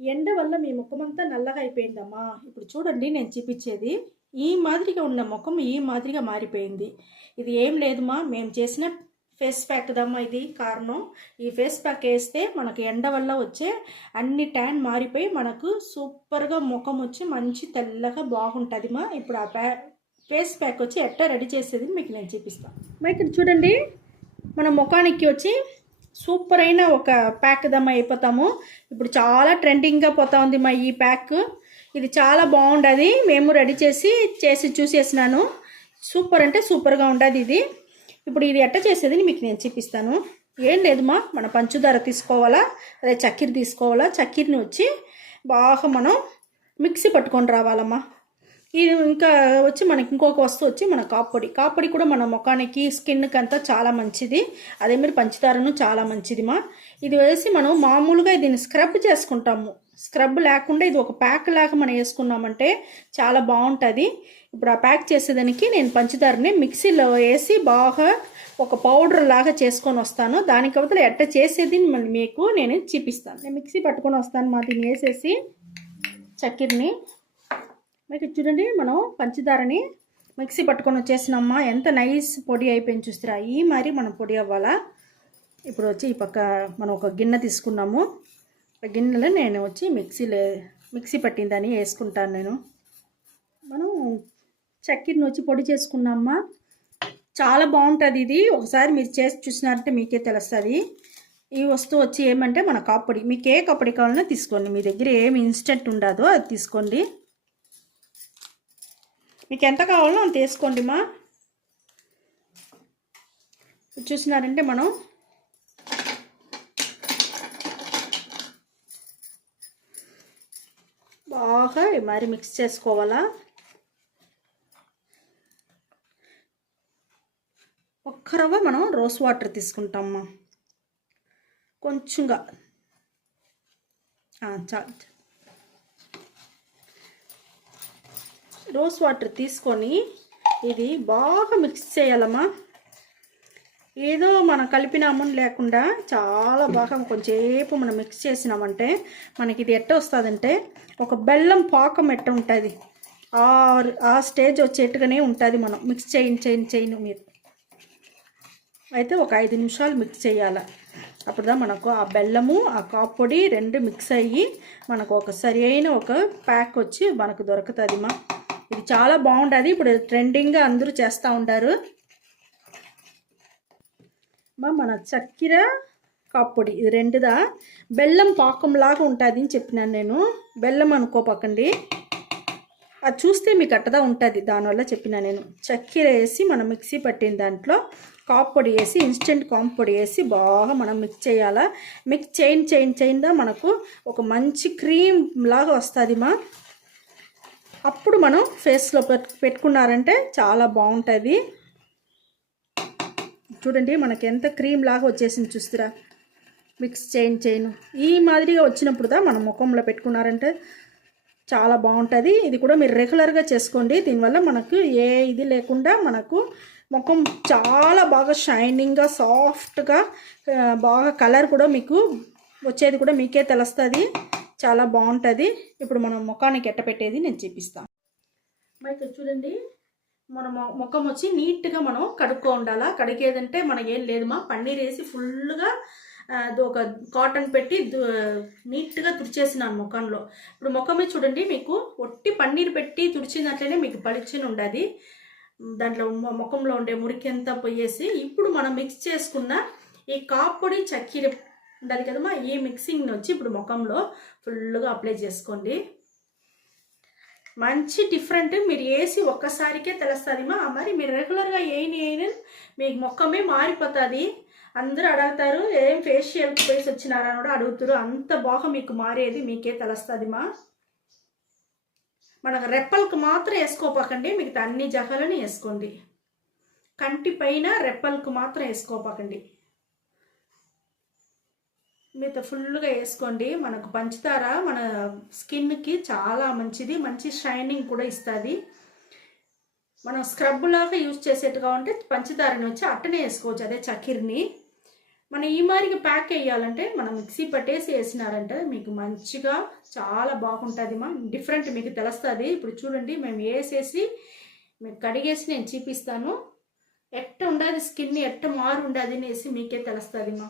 ఎండ వల్ల మీ ముఖమంతా నల్లగా అయిపోయిందమ్మా. ఇప్పుడు చూడండి నేను చూపించేది. ఈ మాదిరిగా ఉన్న ముఖం ఈ మాదిరిగా మారిపోయింది. ఇది ఏం లేదమ్మా, మేము చేసిన ఫేస్ ప్యాక్ దమ్మా ఇది కారణం. ఈ ఫేస్ ప్యాక్ వేస్తే మనకు ఎండ వల్ల వచ్చే అన్ని ట్యాన్ మారిపోయి మనకు సూపర్గా ముఖం వచ్చి మంచి తెల్లగా బాగుంటుందిమా. ఇప్పుడు ఆ ఫేస్ ప్యాక్ వచ్చి ఎట్లా రెడీ చేసేది మీకు నేను చూపిస్తాను. మా ఇక్కడ చూడండి, మన ముఖానికి వచ్చి సూపర్ అయిన ఒక ప్యాక్ దమ్మ అయిపోతాము. ఇప్పుడు చాలా ట్రెండింగ్గా పోతా ఉంది మా ఈ ప్యాక్. ఇది చాలా బాగుండదు. మేము రెడీ చేసి చూసేసినాను. సూపర్ అంటే సూపర్గా ఉండదు ఇది. ఇప్పుడు ఇది ఎట్ట చేసేది మీకు నేను చూపిస్తాను. ఏం లేదుమా, మన పంచదార తీసుకోవాలా, అదే చక్కెర తీసుకోవాలా. చక్కెరని వచ్చి బాగా మనం మిక్సీ పట్టుకొని రావాలమ్మా. ఇది ఇంకా వచ్చి మనకి ఇంకొక వస్తువు వచ్చి మన కాపొడి కూడా మన ముఖానికి స్కిన్కి అంతా చాలా మంచిది. అదే మీరు పంచదారను చాలా మంచిదిమా. ఇది వేసి మనం మామూలుగా దీన్ని స్క్రబ్ చేసుకుంటాము. స్క్రబ్ లేకుండా ఇది ఒక ప్యాక్ లాగా మనం వేసుకున్నామంటే చాలా బాగుంటుంది. ఇప్పుడు ఆ ప్యాక్ చేసేదానికి నేను పంచదారని మిక్సీలో వేసి బాగా ఒక పౌడర్ లాగా చేసుకొని వస్తాను. దానికి అవతల ఎట్ట చేసేది మీకు నేను చూపిస్తాను. నేను మిక్సీ పట్టుకొని వస్తాను మా. దీన్ని వేసేసి చక్కెరని మీకు చూడండి, మనం పంచదారని మిక్సీ పట్టుకొని వచ్చేసినమ్మా. ఎంత నైస్ పొడి అయిపోయింది చూస్తారా. ఈ మరి మనం పొడి అవ్వాలా. ఇప్పుడు వచ్చి ఈ పక్క మనం ఒక గిన్నె తీసుకున్నాము. ఆ గిన్నెలో నేను వచ్చి మిక్సీ పట్టిందని వేసుకుంటాను నేను. మనం చక్కెరని వచ్చి పొడి చేసుకున్నామ్మా. చాలా బాగుంటుంది ఇది. ఒకసారి మీరు చేసి చూసినారంటే మీకే తెలుస్తుంది. ఈ వస్తువు వచ్చి ఏమంటే మన కాపొడి. మీకు ఏ కాపొడి కావాలన్నా తీసుకోండి. మీ దగ్గర ఏమి ఇన్స్టెంట్ ఉండదో అది తీసుకోండి. మీకు ఎంత కావాలో అంత వేసుకోండి మా. చూసినారంటే మనం బాగా మరి మిక్స్ చేసుకోవాలా. ఒక్క రవ్వ మనం రోస్ వాటర్ తీసుకుంటామమ్మా. కొంచెంగా చాలు. రోస్ వాటర్ తీసుకొని ఇది బాగా మిక్స్ చేయాలమ్మా. ఏదో మనం కలిపినామని లేకుండా చాలా బాగా కొంచెంసేపు మనం మిక్స్ చేసినామంటే మనకి ఇది ఎట్ట వస్తుందంటే ఒక బెల్లం పాకం ఎట్ట ఉంటుంది ఆ స్టేజ్ వచ్చేట్టుగానే ఉంటుంది. మనం మిక్స్ చేయను మీరు అయితే ఒక 5 నిమిషాలు మిక్స్ చేయాలి. అప్పుడుదా మనకు ఆ బెల్లము ఆ కాపొడి రెండు మిక్స్ అయ్యి మనకు ఒక సరి అయిన ఒక ప్యాక్ వచ్చి మనకు దొరుకుతుంది మా. ఇది చాలా బాగుంటుంది. ఇప్పుడు ట్రెండింగ్గా అందరూ చేస్తూ ఉంటారు మా. మన చక్కెర కాపొడి ఇది రెండుదా బెల్లం పాకంలాగా ఉంటుంది అని చెప్పినాను నేను. బెల్లం అనుకోపకండి, అది చూస్తే మీకు అట్టదా ఉంటుంది. దానివల్ల చెప్పినా నేను. చక్కెర వేసి మనం మిక్సీ పట్టిన దాంట్లో కాపొడి వేసి ఇన్స్టెంట్ కాంపొడి వేసి బాగా మనం మిక్స్ చేయాలా. మిక్స్ చేయిందా మనకు ఒక మంచి క్రీమ్ లాగా వస్తుంది మా. అప్పుడు మనం ఫేస్లో పెట్టుకున్నారంటే చాలా బాగుంటుంది. చూడండి మనకి ఎంత క్రీమ్ లాగా వచ్చేసింది చూస్తారా. మిక్స్ చేయను ఈ మాదిరిగా వచ్చినప్పుడుదా మనం ముఖంలో పెట్టుకున్నారంటే చాలా బాగుంటుంది. ఇది కూడా మీరు రెగ్యులర్గా చేసుకోండి. దీనివల్ల మనకు ఏ ఇది లేకుండా మనకు ముఖం చాలా బాగా షైనింగ్గా సాఫ్ట్గా బాగా కలర్ కూడా మీకు వచ్చేది కూడా మీకే తెలుస్తుంది. చాలా బాగుంటుంది. ఇప్పుడు మనం ముఖానికి ఎట్ట పెట్టేది నేను చూపిస్తాను. అయితే చూడండి, మన ముఖం వచ్చి నీట్గా మనం కడుక్కో ఉండాలా. కడిగేదంటే మనం ఏం లేదు మా, పన్నీర్ వేసి ఫుల్గా ఒక కాటన్ పెట్టి నీట్గా తుడిచేసినాను ముఖంలో. ఇప్పుడు ముఖమే చూడండి, మీకు ఒట్టి పన్నీర్ పెట్టి తుడిచినట్లనే మీకు పలిచిన ఉండదు. దాంట్లో ముఖంలో ఉండే మురికి అంతా పోయేసి ఇప్పుడు మనం మిక్స్ చేసుకున్న ఈ కాపొడి చక్కెర ఉండదు కదమ్మా, ఈ మిక్సింగ్ వచ్చి ఇప్పుడు ముఖంలో ఫుల్గా అప్లై చేసుకోండి. మంచి డిఫరెంట్ మీరు వేసి ఒక్కసారికే తెలుస్తుందిమా. మరి మీరు రెగ్యులర్గా వేయని మీకు ముఖమే మారిపోతుంది. అందరూ అడుగుతారు ఏం ఫేషియల్ ఫేస్ వచ్చినారని కూడా అడుగుతారు. అంత బాగా మీకు మారేది మీకే తెలుస్తుందిమా. మనకు రెప్పలకు మాత్రం వేసుకోపాకండి, మిగతా అన్ని జగలని వేసుకోండి. కంటి పైన రెప్పలకు మాత్రం వేసుకోపాకండి, మిగతా ఫుల్గా వేసుకోండి. మనకు పంచదార మన స్కిన్కి చాలా మంచిది, మంచి షైనింగ్ కూడా ఇస్తుంది. మనం స్క్రబ్ లాగా యూజ్ చేసేట్టుగా ఉంటే పంచదారని వచ్చి అట్టనే వేసుకోవచ్చు, అదే చక్కెరని. మనం ఈ మాదిరిగా ప్యాక్ వేయాలంటే మనం మిక్సీ పట్టేసి వేసినారంటే మీకు మంచిగా చాలా బాగుంటుంది మా, డిఫరెంట్ మీకు తెలుస్తుంది. ఇప్పుడు చూడండి మేము వేసేసి మీకు కడిగేసి నేను చూపిస్తాను. ఎట్ట ఉండదు స్కిన్, ఎట్ట మారు ఉండదు అనేసి మీకే తెలుస్తుంది మా.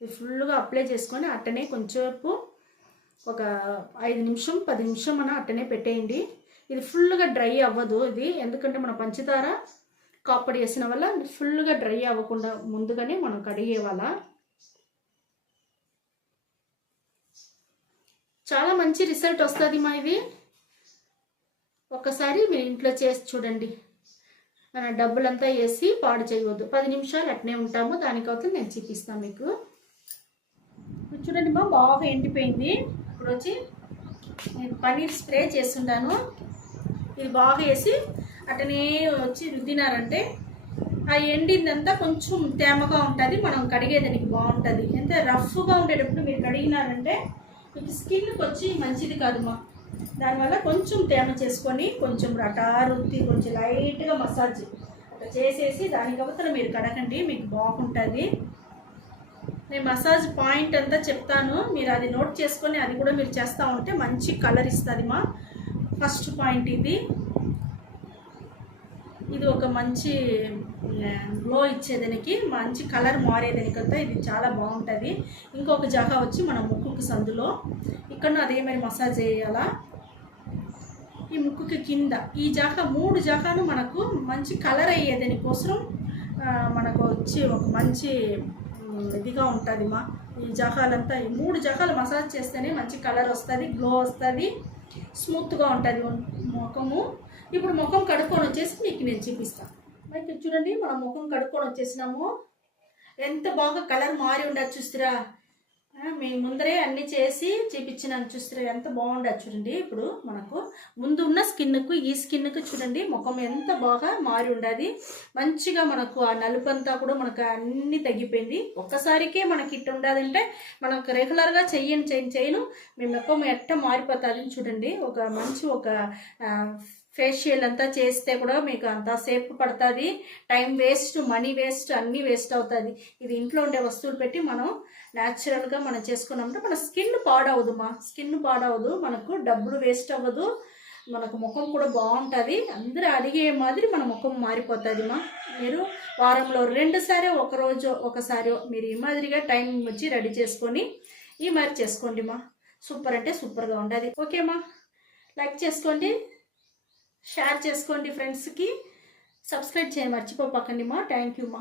ఇది ఫుల్గా అప్లై చేసుకొని అట్టనే కొంచెంసేపు ఒక 5 నిమిషం 10 నిమిషం మన అట్టనే పెట్టేయండి. ఇది ఫుల్గా డ్రై అవ్వదు ఇది, ఎందుకంటే మన పంచదార కాపడి వేసిన వల్ల ఫుల్గా డ్రై అవ్వకుండా ముందుగానే మనం కడిగేవాళ్ళ. చాలా మంచి రిజల్ట్ వస్తుంది మా. ఇది ఒక్కసారి మీరు ఇంట్లో చేసి చూడండి. డబ్బులంతా వేసి పాడు చేయవద్దు. 10 నిమిషాలు అట్నే ఉంటాము, దానికవుతుంది నేను చూపిస్తాను మీకు. చూడండి మా, బాగా ఎండిపోయింది. ఇప్పుడు వచ్చి నేను పన్నీర్ స్ప్రే చేస్తున్నాను. ఇది బాగా వేసి అటనే వచ్చి రుద్దినారంటే ఆ ఎండిందంతా కొంచెం తేమగా ఉంటుంది, మనం కడిగేదానికి బాగుంటుంది. ఎంత రఫ్గా ఉండేటప్పుడు మీరు కడిగినారంటే మీకు స్కిన్కి వచ్చి మంచిది కాదు మా. దానివల్ల కొంచెం తేమ చేసుకొని కొంచెం రటా రుద్ది కొంచెం లైట్గా మసాజ్ అట్లా చేసేసి దానికి అవతల మీరు కడగండి, మీకు బాగుంటుంది. నేను మసాజ్ పాయింట్ అంతా చెప్తాను, మీరు అది నోట్ చేసుకొని అది కూడా మీరు చేస్తూ ఉంటే మంచి కలర్ ఇస్తుంది మా. ఫస్ట్ పాయింట్ ఇది ఒక మంచి గ్లో ఇచ్చేదానికి, మంచి కలర్ మారేదానికంతా ఇది చాలా బాగుంటుంది. ఇంకొక జాగా వచ్చి మన ముక్కుకి సందులో ఇక్కడ అదే మరి మసాజ్ చేయాలా. ఈ ముక్కుకి కింద ఈ జాగా 3 జాగాను మనకు మంచి కలర్ అయ్యేదానికోసం మనకు వచ్చి ఒక మంచి ఇదిగా ఉంటుంది మా. ఈ జాగాలంతా ఈ 3 జాగాలు మసాజ్ చేస్తేనే మంచి కలర్ వస్తుంది, గ్లో వస్తుంది, స్మూత్గా ఉంటుంది ముఖము. ఇప్పుడు ముఖం కడుక్కొని వచ్చేసి మీకు నేను చూపిస్తాను. మరి చూడండి మనం ముఖం కడుక్కొని వచ్చేసినాము. ఎంత బాగా కలర్ మారి ఉండదు చూస్తారా. మేము ముందరే అన్నీ చేసి చూపించినాను చూస్తారా, ఎంత బాగుండదు చూడండి. ఇప్పుడు మనకు ముందు ఉన్న స్కిన్కు ఈ స్కిన్కు చూడండి ముఖం ఎంత బాగా మారి ఉండదు. మంచిగా మనకు ఆ నలుపంతా కూడా మనకు అన్నీ తగ్గిపోయింది. ఒక్కసారికే మనకి ఇట్టు ఉండదంటే మనకు రెగ్యులర్గా చేయను మీ ముఖం ఎట్ట మారిపోతుంది చూడండి. ఒక మంచి ఒక ఫేషియల్ అంతా చేస్తే కూడా మీకు అంతసేపు పడుతుంది, టైం వేస్ట్, మనీ వేస్ట్, అన్నీ వేస్ట్ అవుతుంది. ఇది ఇంట్లో ఉండే వస్తువులు పెట్టి మనం న్యాచురల్గా మనం చేసుకున్నామంటే మన స్కిన్ పాడవదు మా. స్కిన్ పాడవదు, మనకు డబ్బులు వేస్ట్ అవ్వదు, మనకు ముఖం కూడా బాగుంటుంది. అందరూ అడిగే మాదిరి మన ముఖం మారిపోతుంది మా. మీరు వారంలో 2 సారి, ఒకరోజు ఒకసారి మీరు ఈ మాదిరిగా టైం వచ్చి రెడీ చేసుకొని ఈ మాదిరి చేసుకోండి మా. సూపర్ అంటే సూపర్గా ఉంటుంది. ఓకే మా, లైక్ చేసుకోండి, షేర్ చేసుకోండి ఫ్రెండ్స్కి, సబ్స్క్రైబ్ చేయ మర్చిపోకండి మా. థ్యాంక్ యూ మా.